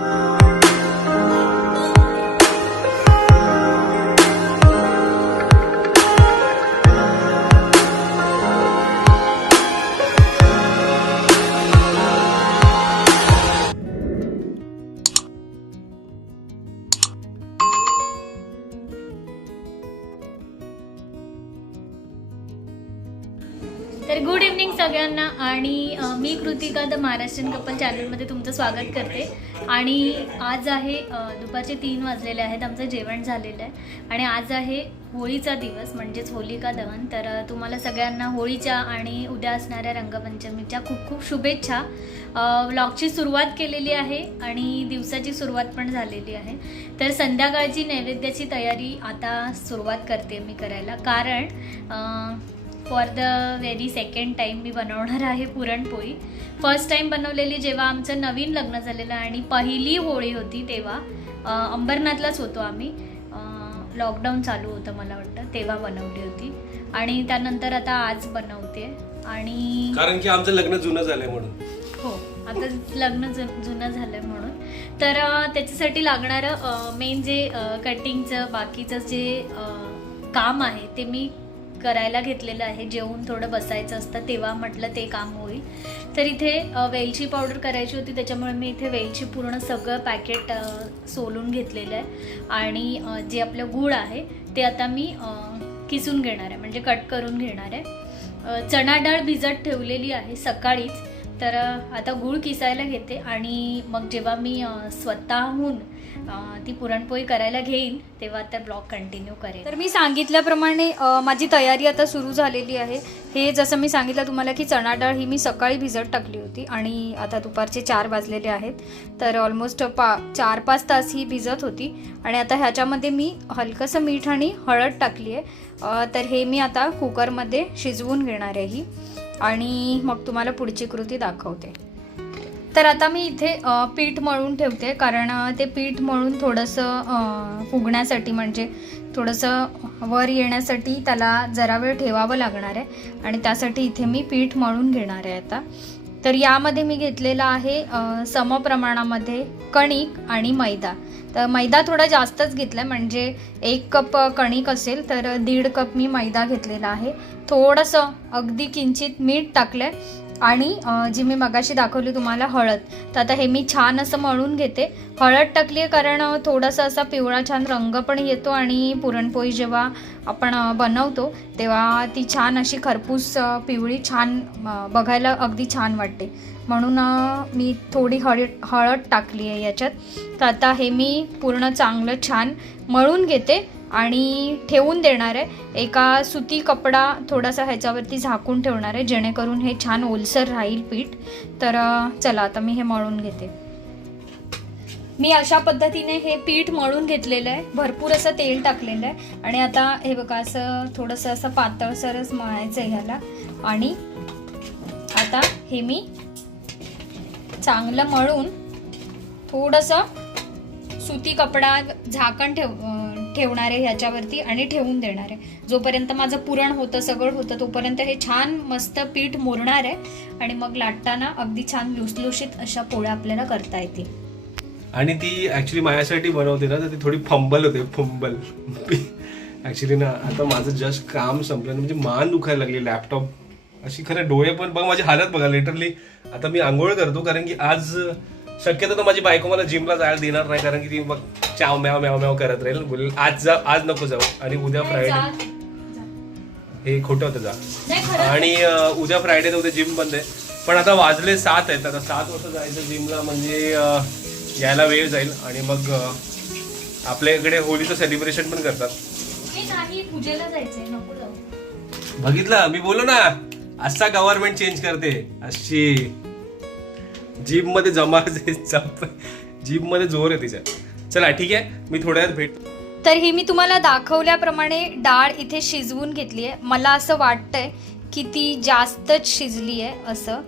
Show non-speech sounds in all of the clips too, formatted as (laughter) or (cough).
तर आणि मी कृतिका द महाराष्ट्रीयन कपल चॅनलमध्ये तुमचं स्वागत करते. आणि आज आहे दुपारचे तीन वाजलेले आहेत आमचं जेवण झालेलं आहे. आणि आज आहे होळीचा दिवस म्हणजेच होलिका दहन. तर तुम्हाला सगळ्यांना होळीच्या आणि उद्या असणाऱ्या रंगपंचमीच्या खूप खूप शुभेच्छा. व्लॉगची सुरुवात केलेली आहे आणि दिवसाची सुरुवात पण झालेली आहे. तर संध्याकाळची नैवेद्याची तयारी आता सुरुवात करते मी करायला. कारण for the very second time मी बनवणार आहे पुरणपोळी. फर्स्ट टाईम बनवलेली जेव्हा आमचं नवीन लग्न झालेलं आणि पहिली होळी होती तेव्हा अंबरनाथलाच होतो आम्ही. लॉकडाऊन चालू होतं मला वाटतं तेव्हा बनवली होती. आणि त्यानंतर आता आज बनवते. आणि कारण की आमचं लग्न जुनं झालंय म्हणून. हो आता लग्न जुनं झालं आहे म्हणून. तर त्याच्यासाठी लागणारं मेन जे कटिंगचं बाकीचं जे काम आहे ते मी करायला घेतलेलं आहे. जेवून थोडं बसायचं असतं तेव्हा म्हटलं ते काम होईल. तर इथे वेलची पावडर करायची होती त्याच्यामुळे मी इथे वेलची पूर्ण सगळं पॅकेट सोलून घेतलेलं आहे. आणि जे आपलं गूळ आहे ते आता मी किसून घेणार आहे. म्हणजे कट करून घेणार आहे. चणा डाळ भिजत ठेवलेली आहे सकाळीच. तर आता गूळ किसायला घेते आणि मग जेव्हा मी स्वतःहून ती पुरणपोळी करायला घेईन तेव्हा तर ब्लॉग कंटिन्यू करेन. तर मी सांगितल्याप्रमाणे माझी तयारी आता सुरू झालेली आहे. हे जसं मी सांगितलं तुम्हाला की चणा डाळ ही मी सकाळी भिजत टाकली होती आणि आता दुपारचे चार वाजलेले आहेत. तर ऑलमोस्ट पा चार पाच तास ही भिजत होती आणि आता ह्याच्यामध्ये मी हलकंसं मीठ आणि हळद टाकली आहे. तर हे मी आता कुकरमध्ये शिजवून घेणार आहे ही. आणि मग तुम्हाला पुढची कृती दाखवते. तर आता मी इथे पीठ मळून ठेवते कारण ते पीठ मळून थोडंसं फुगण्यासाठी म्हणजे थोडंसं वर येण्यासाठी त्याला जरा वेळ ठेवावं लागणार आहे. आणि त्यासाठी इथे मी पीठ मळून घेणार आहे आता. तर यामध्ये मी घेतलेला आहे समप्रमाणामध्ये कणिक आणि मैदा. तर मैदा थोडा जास्तच घेतला आहे म्हणजे एक कप कणिक असेल तर दीड कप मी मैदा घेतलेला आहे. थोडंसं अगदी किंचित मीठ टाकलं आहे आणि जी मी मगाशी दाखवली तुम्हाला हळद. तर आता हे मी छान असं मळून घेते. हळद टाकली आहे कारण थोडासा असा पिवळा छान रंग पण येतो आणि पुरणपोळी जेव्हा आपण बनवतो तेव्हा ती छान अशी खरपूस पिवळी छान बघायला अगदी छान वाटते. म्हणून मी थोडी हळद हळद टाकली आहे याच्यात. तर आता हे मी पूर्ण चांगलं छान मळून घेते आणि ठेवून देणार आहे. एका सुती कपडा थोडासा ह्याच्यावरती झाकून ठेवणार आहे जेणेकरून हे छान ओलसर राहील पीठ. तर चला आता मी हे मळून घेते. मी अशा पद्धतीने हे पीठ मळून घेतलेलं आहे. भरपूर असं तेल टाकलेलं आहे. आणि आता हे बघा असं थोडंसं असं पातळसरच मळायचं आहे ह्याला. आणि आता हे मी चांगलं मळून थोडंसं सुती कपडा झाकण ठेव ठेवणार आहे ह्याच्यावरती आणि ठेवून देणार. आहे जोपर्यंत माझं पुरण होतं सगळं होतं तोपर्यंत हे छान मस्त पीठ मोरणार आहे आणि मग लाटताना अगदी छान लुसलुशीत अशा पोळ्या आपल्याला करता येतील. आणि ती ऍक्च्युली माझ्यासाठी बनवते ना तर ती थोडी फंबल होते फंबल. (laughs) ऍक्च्युली ना आता माझं जस्ट काम संपलं म्हणजे मान दुखायला लागली लॅपटॉप अशी खरं डोळे पण बघ माझी हालत बघा लिटरली आता मी आंघोळ करतो कारण की आज शक्यतो तर माझी बायको मला जिमला जायला देणार नाही कारण की ती मग चाव म्याव म्याव म्याव करत राहील. बोलेल आज जा आज नको जाऊ. आणि उद्या फ्रायडे हे खोटं होतं जा. आणि उद्या फ्रायडे तर उद्या जिम बंद आहे. पण आता वाजले सात आहेत. आता सात वाजता जायचं जिमला म्हणजे यायला वेळ जाईल. आणि मग अं, आपल्याकडे होळीचं सेलिब्रेशन पण करतात. बघितलं? मी बोललो ना. असा गव्हर्नमेंट चेंज करते. अशी. जिममध्ये जमा जिममध्ये जोर आहे तिच्या. चला ठीक आहे. मी थोड्या वेळात भेट तर ही मी तुम्हाला दाखवल्याप्रमाणे डाळ इथे शिजवून घेतली आहे. मला असं वाटतंय की ती जास्तच शिजली आहे असं.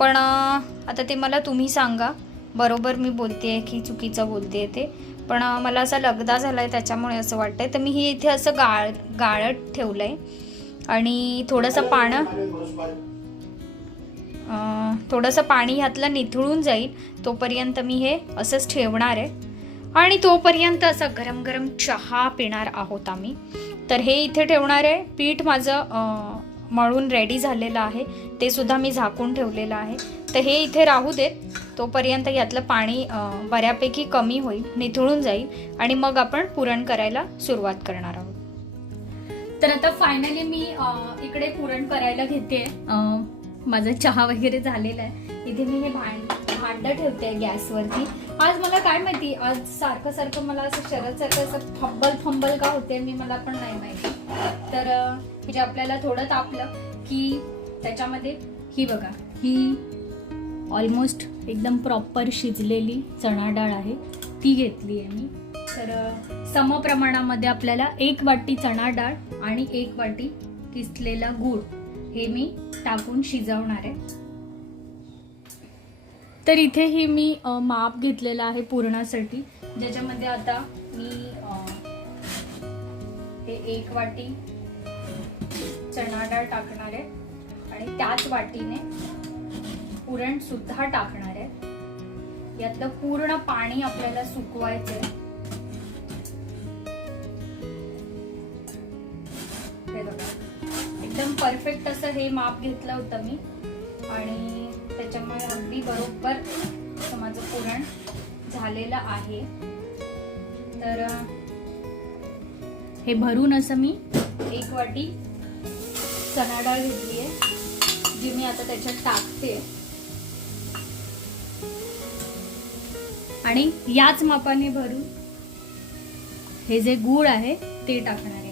पण आता ते मला तुम्ही सांगा. बरोबर मी बोलते आहे की चुकीचं बोलते आहे ते. पण मला असा लगदा झाला आहे त्याच्यामुळे असं वाटतंय. तर मी ही इथे असं गाळ गाळत ठेवलं आहे आणि थोडंसं पानं थोडंसं पाणी ह्यातलं निथळून जाईल तोपर्यंत मी हे असंच ठेवणार आहे. आणि तोपर्यंत असं गरम गरम चहा पिणार आहोत आम्ही. तर हे इथे ठेवणार आहे. पीठ माझं मळून रेडी झालेलं आहे. ते सुद्धा मी झाकून ठेवलेलं आहे. तर हे इथे राहू देत. तोपर्यंत यातलं पाणी बऱ्यापैकी कमी होईल निथळून जाईल. आणि मग आपण पुरण करायला सुरुवात करणार आहोत. तर आता फायनली मी इकडे पुरण करायला घेते. माझा चहा वगैरे झालेला आहे. इथे मी हे भांड भांडं ठेवते गॅसवरती. आज मला काय माहिती आज सारखं सारखं मला असं शरद सारखं असं फंबल फंबल का होते मी मला पण नाही माहिती. तर म्हणजे आपल्याला थोडं तापलं की त्याच्यामध्ये ही बघा ही ऑलमोस्ट एकदम प्रॉपर शिजलेली चणा डाळ आहे. ती घेतली आहे मी. तर सम समप्रमाणामध्ये आपल्याला एक वाटी चणा डाळ आणि एक वाटी किसलेला गूळ हे मी टाकून शिजवणार आहे. तर इथेही मी माप घेतलेलं आहे पुरणासाठी. ज्याच्यामध्ये आता मी हे एक वाटी चणा डाळ टाकणार आहे आणि त्याच वाटीने पुरण सुद्धा टाकणार आहे. यातलं पूर्ण पाणी आपल्याला सुकवायचं आहे परफेक्ट असं हे माप घेतलं होतं मी. आणि त्याच्यामुळे अगदी बरोबर असं माझं पुरण झालेलं आहे. तर हे भरून असं मी एक वाटी चणा डाळ घेतली आहे जी मी आता त्याच्यात टाकते. आणि याच मापाने भरून हे जे गूळ आहे ते टाकणार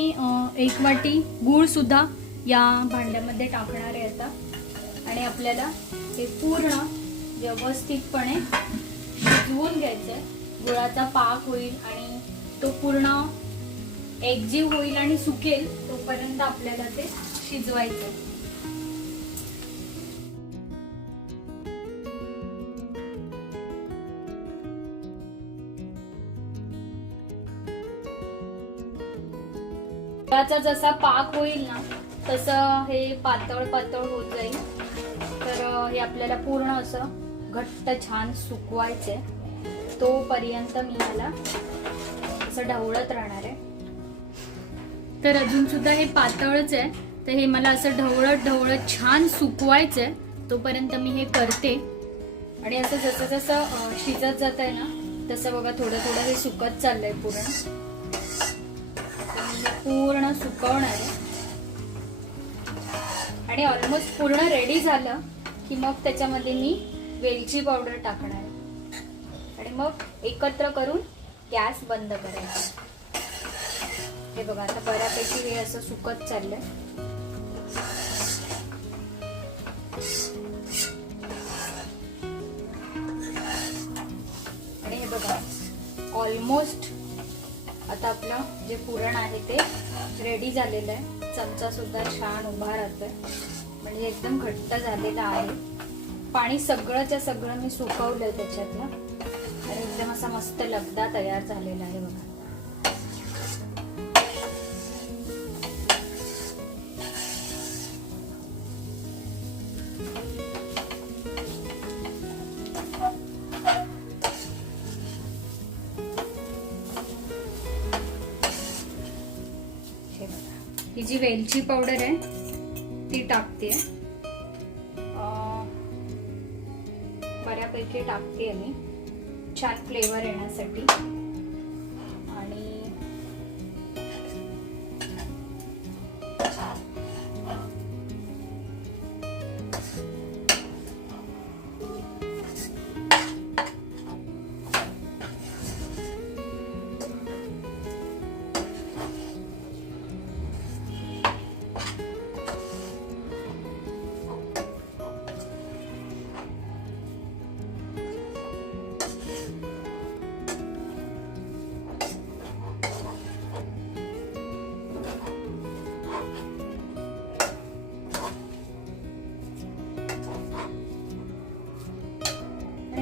मी एक वाटी गूळसुद्धा या भांड्यामध्ये टाकणार आहे आता. आणि आपल्याला हे पूर्ण व्यवस्थितपणे शिजवून घ्यायचं आहे गुळाचा पाक होईल आणि तो पूर्ण एकजीव होईल आणि सुकेल तोपर्यंत आपल्याला ते शिजवायचं गुळाचा जसा पाक होईल ना तसं हे पातळ पातळ होत जाईल. तर हे आपल्याला पूर्ण असं घट्ट छान सुकवायचे तोपर्यंत मी याला असं ढवळत राहणार आहे. तर अजून सुद्धा हे पातळच आहे. तर हे मला असं ढवळत ढवळत छान सुकवायचं आहे तोपर्यंत मी हे करते. आणि असं जसं जसं शिजत जात आहे ना तसं बघा थोडं थोडं हे सुकत चाललंय पूर्ण. पूर्ण सुकवणार आहे. आणि ऑलमोस्ट पूर्ण रेडी झालं की मग त्याच्यामध्ये मी वेलची पावडर टाकणार आहे. आणि मग एकत्र करून गॅस बंद करायचा. हे बघा आता बऱ्यापैकी हे असं सुकत चाललंय. आणि हे बघा ऑलमोस्ट आता आपलं जे पुरण आहे ते रेडी झालेलं आहे. चमचा सुद्धा छान उभा राहतोय. म्हणजे एकदम घट्ट झालेला आहे. पाणी सगळंच्या सगळं मी सुकवलं त्याच्यातलं आणि एकदम असा मस्त लगदा तयार झालेला आहे बघा. मिरची जी पावडर आहे. ती टाकते बऱ्यापैकी टाकते मी. छान फ्लेवर येण्यासाठी.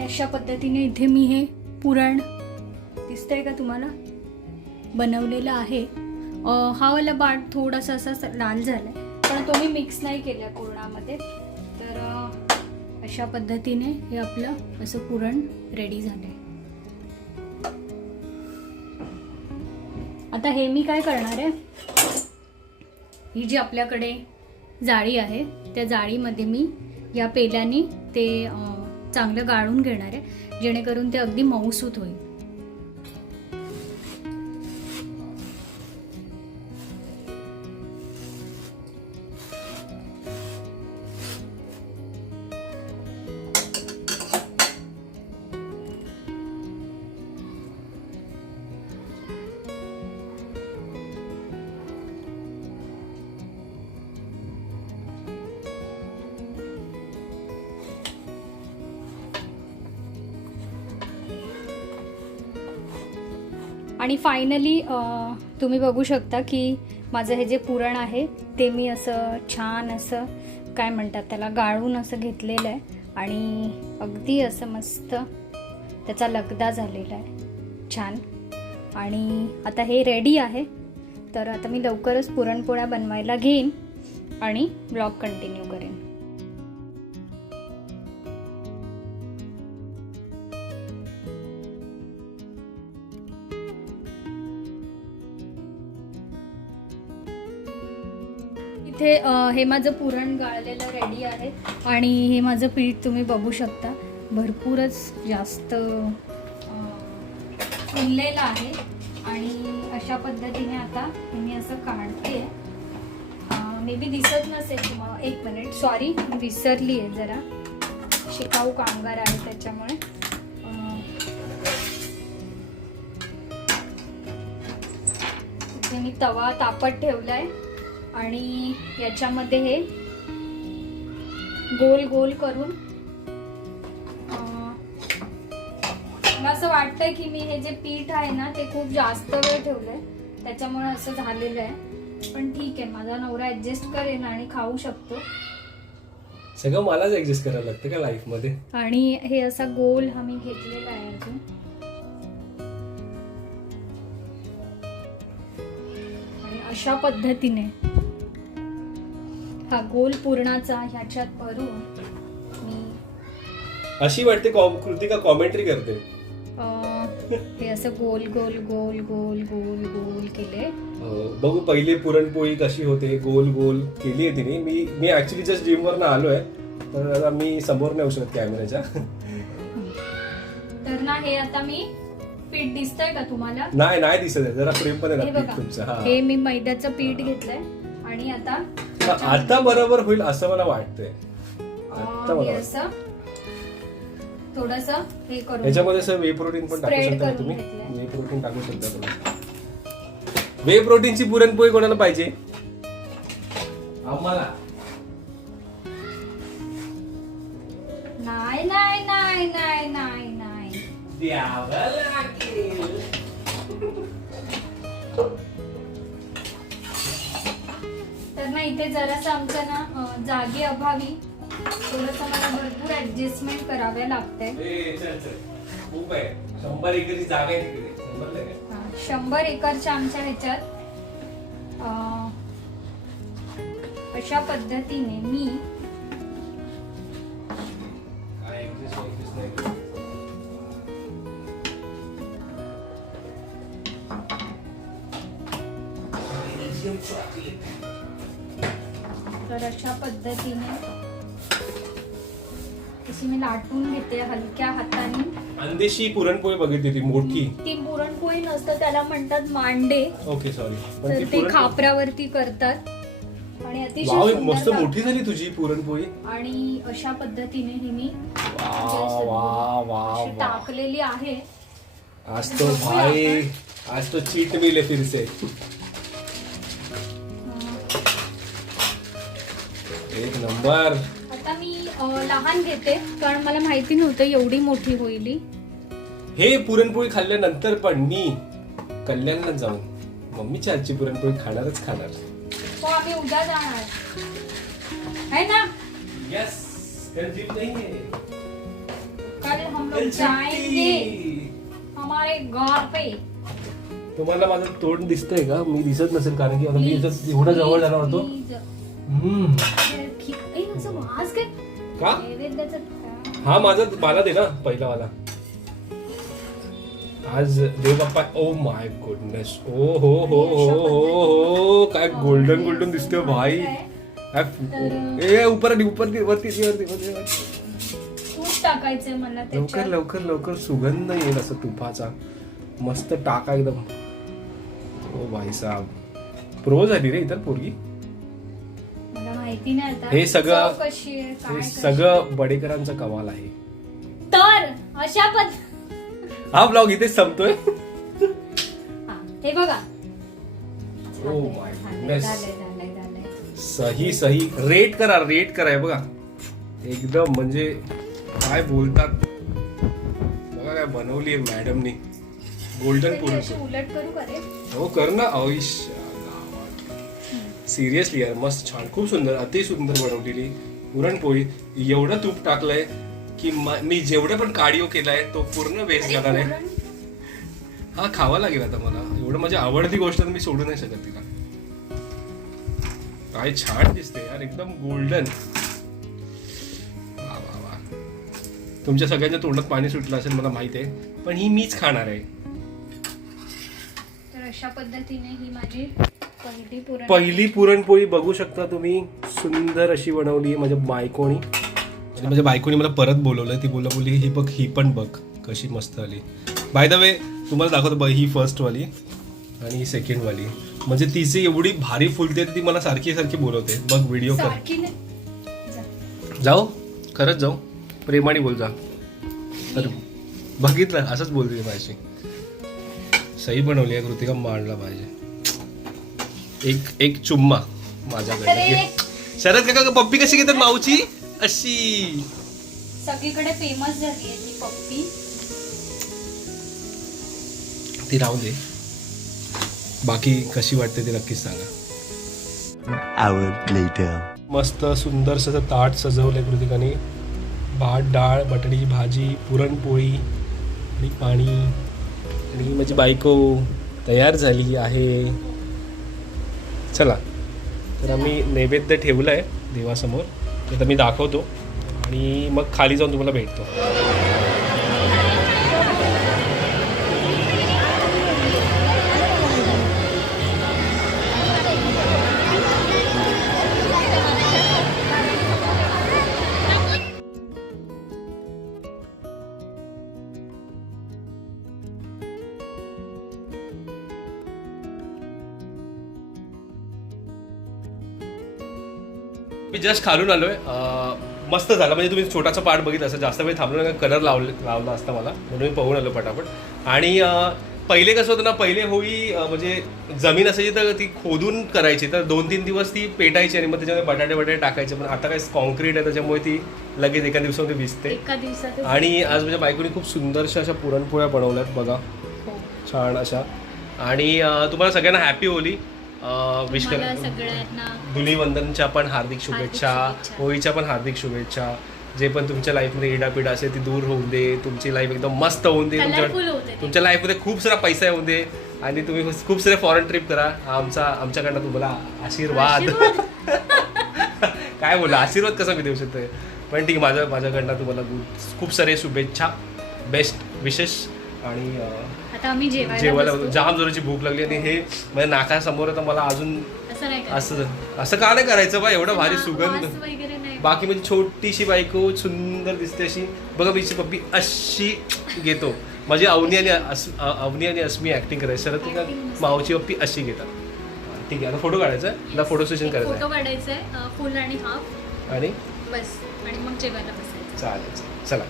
अशा पद्धतीने इथे मी हे पुरण दिसतंय का तुम्हाला? बनवलेलं आहे. हा वाला बाट थोडासा असा लाल झाला आहे पण तो मी मिक्स नाही केला पुरणामध्ये तर अशा पद्धतीने हे आपलं असं पुरण रेडी झालंय. आता हे मी काय करणार आहे? ही जी आपल्याकडे जाळी आहे त्या जाळीमध्ये मी या पेल्याने ते चांगलं गाळून घेणार आहे जेणेकरून ते अगदी मऊसूत होईल. फायनली तुम्ही बघू शकता की माझं हे जे पुरण आहे ते मी असं छान असं काय म्हणतात त्याला गाळून असं घेतलेलं आहे. आणि अगदी असं मस्त त्याचा लगदा झालेला आहे. छान. आणि आता हे रेडी आहे. तर आता मी लवकरच पुरणपोळ्या बनवायला घेईन आणि ब्लॉग कंटिन्यू करेन. इथे हे माझं पुरण गाळलेलं रेडी आहे आणि हे माझं पीठ तुम्ही बघू शकता. भरपूरच जास्त फुललेलं आहे आणि अशा पद्धतीने आता मी असं काढते मे बी दिसत नसेल तुम्हाला. एक मिनिट सॉरी विसरली आहे जरा. शिकाऊ कामगार आहे त्याच्यामुळे. मी तवा तापत ठेवला आहे आणि याच्यामध्ये हे गोल गोल करून मला असं वाटतंय की मी हे जे पीठ आहे ना ते खूप जास्त वेळ ठेवलंय. त्याच्यामुळे असं झालेलं आहे. पण ठीक आहे माझा नवरा ऍडजस्ट करेन आणि खाऊ शकतो. सगळं मलाच ऍडजस्ट करायला लागतं का लाईफमध्ये? आणि हे असा गोल हा मी घेतलेला आहे अजून. आणि अशा पद्धतीने. हा गोल पूर्णाचा ह्याच्यात भरून मी अशी वाटते कॉम- कृतिका कॉमेंट्री करते. अं, हे असं गोल गोल गोल गोल गोल गोल केले. अं, बघू पहिले पुरणपोळी कशी होते. गोल गोल केली आहे तिने. मी मी ऍक्च्युली जस्ट जिम वर आलोय. तर आता मी समोर नाही येऊ शकत कॅमेऱ्याच्या तर ना हे आता मी पीठ दिसतंय का तुम्हाला? नाही नाही दिसत आहे. जरा फ्रेम पण हे आहे ना बघा. तुमचं. हा. हे मी मैद्याचं पीठ घेतलंय. आणि आता आता बरोबर होईल असं मला वाटतंय. आता अं, बरोबर असं. थोडस हे याच्यामध्ये असं वे प्रोटीन पण टाकू Spread शकता ना करून तुम्ही? घेतलंय. वे प्रोटीन टाकू शकता तुम्ही. वे प्रोटीनची पुरणपोळी कोणाला पाहिजे? आम्हाला. नाही नाही नाही नाही नाही नाही. द्यावं लागेल. तर ना इथे जरासं आमचं ना जागे अभावी. थोडस मला भरपूर ऍडजस्टमेंट कराव्या लागतंय. खूप आहे. शंभर एकरची जागा आहे तिकडे. समजलं काय हा, शंभर एकरच्या आमच्या ह्याच्यात अशा पद्धतीने मी पद्धतीने. तशी मी लाटून घेते हलक्या हाताने. अंदेशी पुरणपोळी बघितली ती मोठी. ती पुरणपोळी नसतं त्याला म्हणतात मांडे. ओके सॉरी तर ती ते खापरावरती करतात. आणि अतिशय मस्त. मोठी झाली तुझी पुरणपोळी. आणि अशा पद्धतीने ही मी वा वा वा अशी वा टाकलेली आहे. आज तो भाई आज तो चीट मिले फिर से एक नंबर. आता मी अं, लहान घेते कारण मला माहिती नव्हतं एवढी मोठी होईल. ही. हे पुरणपोळी खाल्ल्यानंतर पण मी कल्याणला जाऊन मम्मीच्या आजची पुरणपोळी खाणारच खाणार. हो आम्ही उद्या जाणार. है ना? यस कल जिम नहीं कल हम लोग जाएंगे. हमारे घर पे. तुम्हाला माझं तोंड दिसतंय का? मी दिसत नसेल कारण की आता मी इथं एवढा जवळ जाणार होतो. please. का? हा माझा मला दे ना पहिला वाला आज देव बाप्पा ओ माय गुडनेस ओ हो हो हो हो हो काय गोल्डन गोल्डन दिसतोय भाई. ए ऊपर दी, वरती वरती टाकायचंय मला लवकर लवकर लवकर सुगंध येईल असं तुपाचा. मस्त टाका एकदम. ओ भाई साहब. प्रो झाली रे इतर पोरगी? माहिती नाही आता. हे सगळं- चव कशी आहे हे कशी- सगळं बडेकरांचा कमाल आहे. तर अशा पद हा ब्लॉग इथेच संपतोय. हा, हे बघा. ओ माय झालंय, गुडनेस झालंय, झालंय, झालंय. सही सही. रेट करा रेट करा हे बघा. एकदम म्हणजे काय बोलतात? बघा काय बनवली आहे मॅडमनी गोल्डन अशी पुरण उलट करू का रे? हो कर ना. आयुष सिरियसली यार मस्त छान. खूप सुंदर अति सुंदर बनवलेली पुरणपोळी. एवढं तूप टाकलंय की म- जेवढं पण कार्डिओ केलाय तो पूर्ण वेस्ट झाला नाही. हा खावा लागेल आता मला. एवढं माझी आवडती गोष्ट मी सोडू नाही शकत तिला. काय छान दिसते यार एकदम गोल्डन वा वा वा. तुमच्या सगळ्यांच्या तोंडात पाणी सुटलं असेल मला माहीत आहे पण ही मीच खाणार आहे. तर अशा पद्धतीने ही माझी पहिली पुरण पहिली पुरणपोळी बघू शकता तुम्ही. सुंदर अशी बनवली आहे माझ्या बायकोनी. आणि माझ्या बायकोनी मला परत बोलवलं ती बोला बोली ही बघ ही पण बघ कशी मस्त आली. बाय द वे तुम्हाला दाखवतो बघ ही फर्स्ट वाली आणि ही सेकंड वाली. म्हणजे तिची एवढी भारी फुलते ती मला सारखी सारखी बोलवते. बघ व्हिडिओ कर. सारखी नाही. जा. जाऊ. खरंच जाऊ. प्रेमाने बोल जा. तर बघितलं असंच बोलते माझी. सही बनवली आहे कृतिका मांडला पाहिजे. एक एक चुम्मा माझ्याकडे. शरद काका पप्पी कशी घेतात माऊची? अशी. सगळीकडे फेमस झाली आहे ती पप्पी. ती राहू दे. बाकी कशी वाटते ते नक्कीच सांगा. Hour later. मस्त सुंदर असं ताट सजवलंय कृतिकाने. भात डाळ बटाट्याची भाजी पुरणपोळी आणि पाणी. आणि माझी बायको तयार झाली आहे. चला. तर आम्ही नैवेद्य ठेवलं आहे देवासमोर. तर मी दाखवतो आणि मग खाली जाऊन तुम्हाला भेटतो. मी जस्ट खालून आलोय. अं, मस्त झालं. म्हणजे तुम्ही छोटासा पार्ट बघितलं असं जास्त वेळ थांबलो नाही कलर लावले लावला असता मला. म्हणून मी पाहून आलो पटापट. आणि पहिले कसं होतं ना पहिले होळी म्हणजे जमीन असायची तर ती खोदून करायची. तर दोन तीन दिवस ती पेटायची आणि मग त्याच्यामध्ये बटाटे बटाटे टाकायचे. पण आता काय कॉन्क्रीट आहे त्याच्यामुळे ती लगेच एका दिवसामध्ये भिजते आणि आज माझ्या बायकोनी खूप सुंदरशा अशा पुरणपोळ्या बनवल्यात बघा. हो. छान अशा. आणि तुम्हाला सगळ्यांना हॅपी होली विश कर मला सगळ्यांना धुलीवंदनच्या पण हार्दिक शुभेच्छा. होळीच्या पण हार्दिक शुभेच्छा. जे पण तुमच्या लाईफमध्ये इडापिडा असेल ती दूर होऊन दे. तुमची लाईफ एकदम मस्त होऊन दे. तुमच्या. तुमच्या लाईफमध्ये खूप सारा पैसा येऊन दे. आणि तुम्ही खूप सारे फॉरेन ट्रिप करा. आमचा आमच्याकडनं तुम्हाला आशीर्वाद. (laughs) काय बोला आशीर्वाद कसा मी देऊ शकतो पण ठीक आहे माझ्या माझ्याकडनं तुम्हाला खूप सारे शुभेच्छा. बेस्ट विशेष आणि अं, आता आम्ही जेवायला. जाम जोराची भूक लागली आणि हे म्हणजे नाकासमोर तर मला अजून असं. असं का नाही करायचं बा? एवढा भारी सुगंध. बाकी म्हणजे छोटीशी बायको सुंदर दिसते अशी. बघा मीची पप्पी अशी घेतो. माझी अवनी आणि अवनी आणि अस्मी ऍक्टिंग करायची. शरद तुला. मावची पप्पी अशी घेतात. ठीक आहे आता फोटो काढायचा आहे? मला फोटो सेशन करायचं फोटो काढायचा आहे फुल आणि हाफ. आणि? बस आणि मग जेवायला बसायचं. चालेल. चला.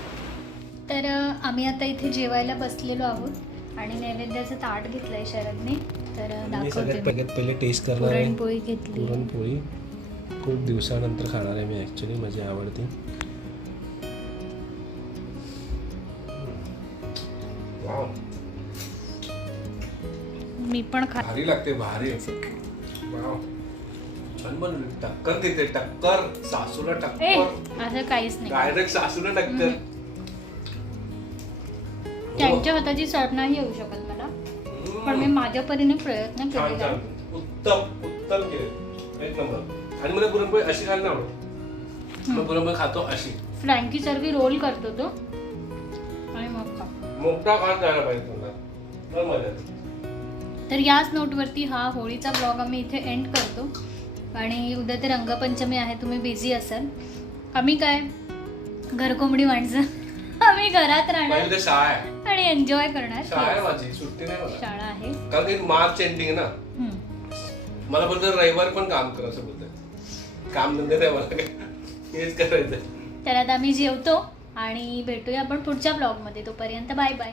तर आम्ही आता इथे जेवायला बसलेलो आहोत आणि नैवेद्याचं ताट घेतलंय शरदने. तर दाखवते सगळ्यात मी. पहिले टेस्ट करणार आहे. पुरणपोळी घेतली. पुरणपोळी. खूप दिवसानंतर खाणार आहे मी ॲक्च्युली माझी आवडती. वाव मी पण खा भारी लागते भारी. वाव छान बनवली. टक्कर देते टक्कर. सासूला ए टक्कर. असं काहीच नाही. डायरेक्ट सासूला टक्कर. त्यांच्या हाताची चढ नाही येऊ शकत मला. पण मी माझ्या परीने प्रयत्न छान केलेला आहे. छान उत्तम उत्तम केले. एक नंबर. आणि मला पुरणपोळी अशी खायला नाही आवडत. पुरणपोळी खातो अशी. फ्रँकी सर्वी रोल करतो तो. आणि मग खा. मोठा खात जायला पाहिजे तुला तर मजा येते. तर याच नोटवरती हा होळीचा ब्लॉग आम्ही इथे एंड करतो. आणि उद्या ते रंगपंचमी आहे तुम्ही बिझी असाल. आम्ही काय? घरकोंबडी माणसं. आम्ही घरात माझी राहणार उद्या शाळा आहे. आणि एन्जॉय करणार. शाळा आहे माझी सुट्टी नाही मला. शाळा आहे. कारण मार्च एंडिंग ना. मला बोलतो रविवार पण काम कर असं बोलतोय काम धंदे नाही मला काय हेच करायचं तर आता आम्ही जेवतो आणि भेटूया आपण पुढच्या ब्लॉगमध्ये तोपर्यंत बाय बाय